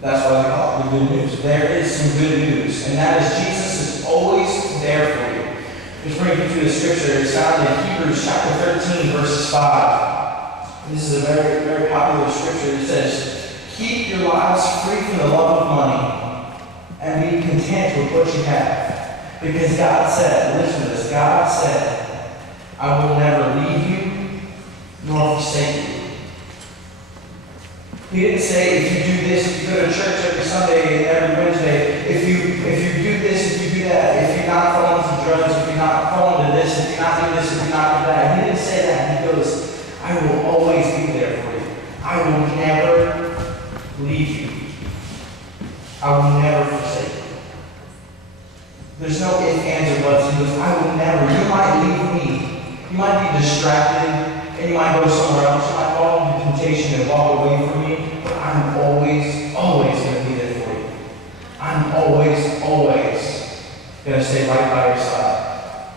That's why they call it the good news. There is some good news, and that is Jesus is always there for you. Just bring you to the scripture. It's found in Hebrews chapter 13, verses 5. This is a very, very popular scripture. It says, keep your lives free from the love of money and be content with what you have. Because God said, listen to this, God said, I will never leave you nor forsake you. He didn't say if you do this, if you go to church every Sunday and every Wednesday, if you do this, if you do that, if you're not falling to drugs, if you're not falling to this, if you're not doing this, if you're not doing that. He didn't say that. He goes, I will always be there for you. I will never leave you. I will never forsake you. There's no ifs, ands, or buts. He goes, I will never. You might leave me. You might be distracted. And you might go somewhere else. You might fall into temptation and walk away from me. But I'm always, always going to be there for you. I'm always, always going to stay right by your side.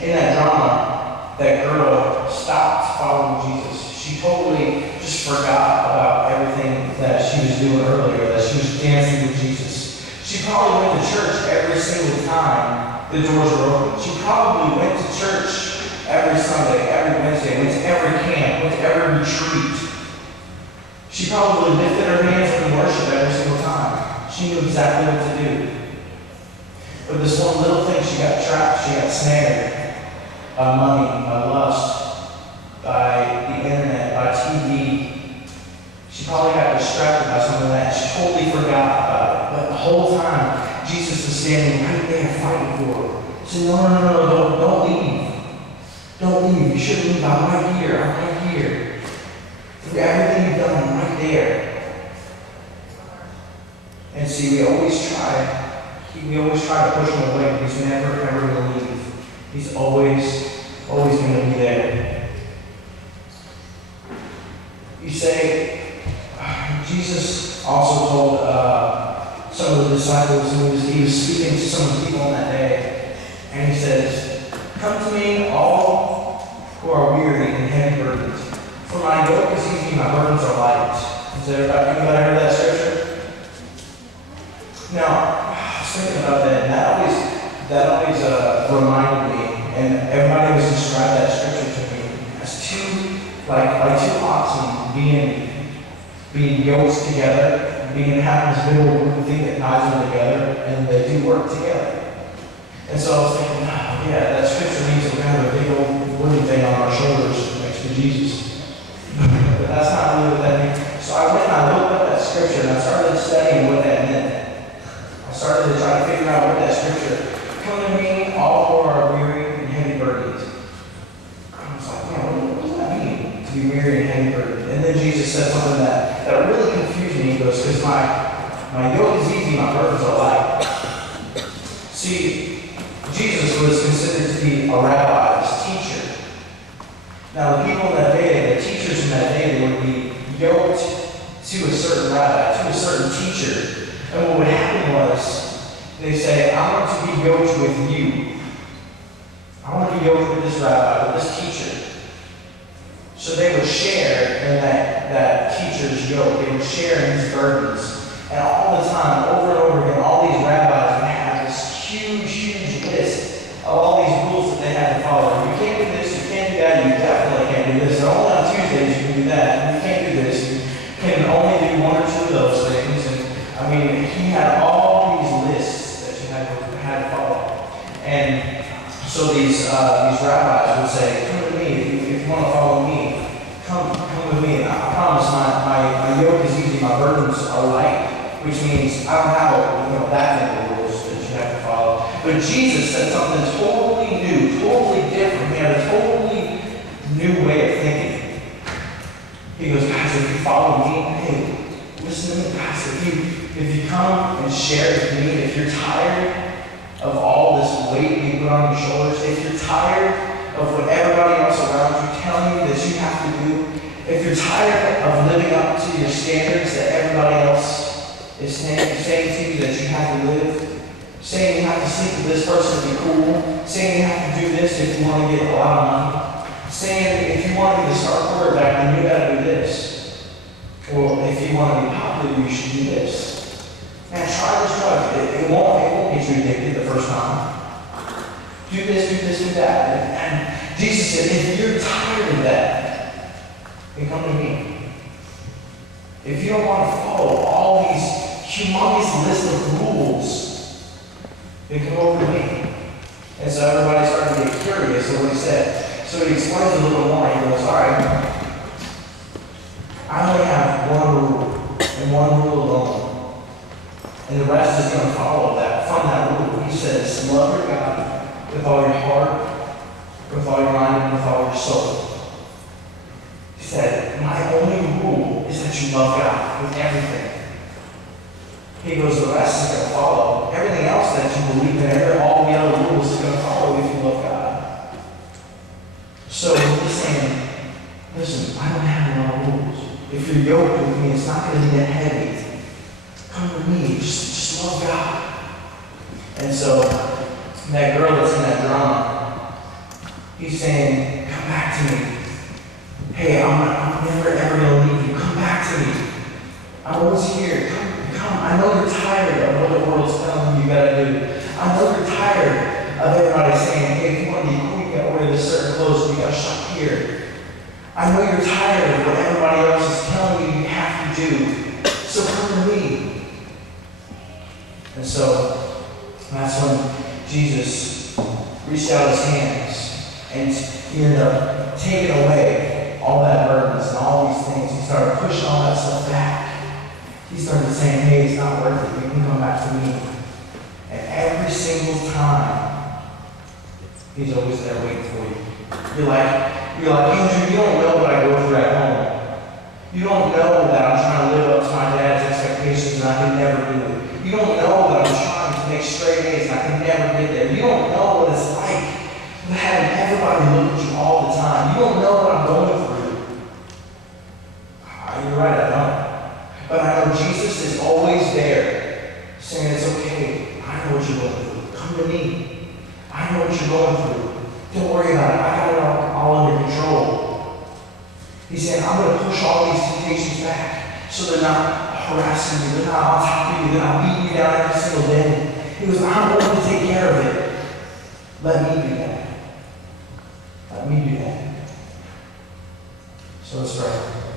In that drama, that girl stopped following Jesus. She totally just forgot about everything that she was doing earlier, that she was dancing with Jesus. She probably went to church every single time the doors were open. She probably went to church every Sunday, every Wednesday, went to every camp, went to every retreat. She probably lifted her hands in worship every single time. She knew exactly what to do. But this one little thing, she got trapped, she got snared by money, by lust, by the internet, by TV. She probably got distracted by some of that. She totally forgot about it. But the whole time, Jesus was standing right there fighting for her. He said, no, don't leave. Don't leave. You shouldn't leave. I'm right here. I'm right here. Through everything you've done, I'm right there. And see, we always try to push him away, but he's never, ever going to leave. He's always going to be there. You say, Jesus also told some of the disciples, he was speaking to some of the people on that day, and he says, come to me, all who are weary and heavy burdened. For my yoke is easy, my burdens are light. Has anybody heard that scripture? Now, I was thinking about that, and that always reminded me, and everybody always described that scripture to me as two oxen being yoked together, having this little thing that ties them together, and they do work together. And so I was thinking, yeah, that scripture means that we have a big old wooden thing on our shoulders next to Jesus. But that's not really what that means. So I went and I looked up that scripture and I started studying what that meant. I started to try to figure out what that scripture, come to me, all who are weary and heavy burdened. I was like, man, what does that mean, to be weary and heavy burdened? And then Jesus said something that really confused me. He goes, because my yoke is easy, my burdens are light. See, Jesus was considered to be a rabbi, his teacher. Now, the people in that day, the teachers in that day, they would be yoked to a certain rabbi, to a certain teacher. And what would happen was, they say, I want to be yoked with you. I want to be yoked with this rabbi, with this teacher. So they would share in that teacher's yoke. They would share in his burdens. And all the time, over and over again, all these rabbis would have this huge list of all these rules that they had to follow. You can't do this, you can't do that, you definitely can't do this. And only on Tuesdays you can do that. And you can't do this. You can only do one or two of those things. And I mean, he had all these lists that you had to follow. And so these rabbis would say, come to me if you want to follow me. Come with me. And I promise my yoke is easy, my burdens are light. Which means I don't have that many rules that you have to follow. But Jesus said something totally new, totally different. He had a totally new way of thinking. He goes, guys, if you follow me, hey, listen to me, guys. If you come and share with me, if you're tired of all this weight being put on your shoulders, if you're tired of what everybody else around you telling you that you have to do, if you're tired of living up to your standards that everybody else is saying to you that you have to live, saying you have to sleep with this person to be cool, saying you have to do this if you want to get a lot of money, saying if you want to be the star quarterback, then you got to do this. Well, if you want to be popular, you should do this. Man, try this drug. It won't get you addicted the first time. Do this, do that. And Jesus said, if you're tired of that, then come to me. If you don't want to follow all these humongous list of rules, then come over to me. And so everybody started to get curious of what he said. So he explains a little more. He goes, all right, I only have one rule, and one rule alone. And the rest is going to follow that, from that rule. He says, love your God with all your heart, with all your mind, and with all your soul. He said, my only rule is that you love God with everything. He goes, the rest is going to follow. Everything else that you believe in, all the other rules are going to follow if you love God. So he's saying, listen, I don't have no rules. If you're yoked with me, it's not going to get heavy. Come to me, just love God. And so that girl that's in that drama, he's saying, come back to me. Hey, I'm never ever going to leave you. Come back to me. I'm always here. Come. I know you're tired of what the world's telling you got to do. I know you're tired of everybody saying, hey, if you want to be cool, you got to wear this certain clothes, you got to shop here. I know you're tired of what everybody else is telling you have to do. So come to me. And so that's when Jesus reached out his hands and he ended up taking away all that burdens and all these things. He started pushing all that stuff back. He started saying, hey, it's not worth it. You can come back to me. And every single time, he's always there waiting for you. You're like, Andrew, you don't know what I go through at home. You don't know that I'm trying to live up to my dad's expectations and I can never do it. You don't know that I'm trying to make straight A's and I can never get there. You don't know what it's like having everybody look at you all the time. You don't know what I'm going through. You're right, I don't. But I know Jesus is always there saying it's okay. I know what you're going through. Come to me. I know what you're going through. Don't worry about it. I got it all under control. He said, I'm going to push all these temptations back so they're not harassing you. They're not on top of you. They're not beating you down every single day. He goes, I'm going to take care of it. Let me do that. Let me do that. So let's pray.